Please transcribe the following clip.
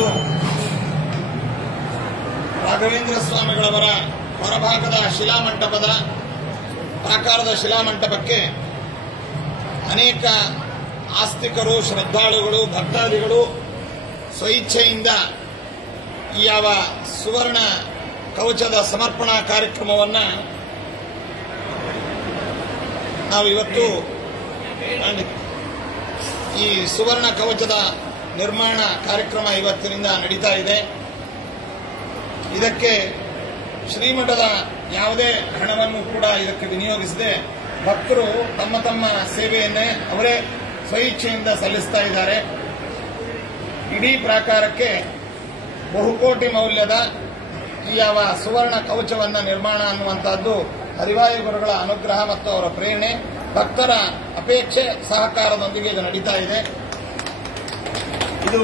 ಇಂದು ರಾಘವೇಂದ್ರ ಸ್ವಾಮಿಗಳವರ ಹೊರಭಾಗದ ಶಿಲಾಮಂಟಪದ ಪ್ರಾಕಾರದ ಶಿಲಾಮಂಟಪಕ್ಕೆ ಅನೇಕ ಆಸ್ತಿಕರು, ಶ್ರದ್ಧಾಳುಗಳು, ಭಕ್ತಾದಿಗಳು ಸ್ವಇಚ್ಛೆಯಿಂದ ಈ ಯಾವ ಸುವರ್ಣ ಕವಚದ ಸಮರ್ಪಣಾ ಕಾರ್ಯಕ್ರಮವನ್ನು ನಾವು ಇವತ್ತು ಈ ಸುವರ್ಣ ಕವಚದ ನಿರ್ಮಾಣ ಕಾರ್ಯಕ್ರಮ ಇವತ್ತಿನಿಂದ ನಡೀತಾ ಇದೆ. ಇದಕ್ಕೆ ಶ್ರೀಮಠದ ಯಾವುದೇ ಹಣವನ್ನು ಕೂಡ ಇದಕ್ಕೆ ವಿನಿಯೋಗಿಸದೆ ಭಕ್ತರು ತಮ್ಮ ತಮ್ಮ ಸೇವೆಯನ್ನೇ ಅವರೇ ಸ್ವಇಚ್ಛೆಯಿಂದ ಸಲ್ಲಿಸ್ತಾ ಇದ್ದಾರೆ. ಇಡೀ ಪ್ರಾಕಾರಕ್ಕೆ ಬಹುಕೋಟಿ ಮೌಲ್ಯದ ಈ ಯಾವ ಸುವರ್ಣ ಕವಚವನ್ನು ನಿರ್ಮಾಣ ಅನ್ನುವಂತಹದ್ದು ಹರಿವಾಯು ಗುರುಗಳ ಅನುಗ್ರಹ ಮತ್ತು ಅವರ ಪ್ರೇರಣೆ, ಭಕ್ತರ ಅಪೇಕ್ಷೆ, ಸಹಕಾರದೊಂದಿಗೆ ಇದು ನಡೀತಾ ಇದೆ. ಇದು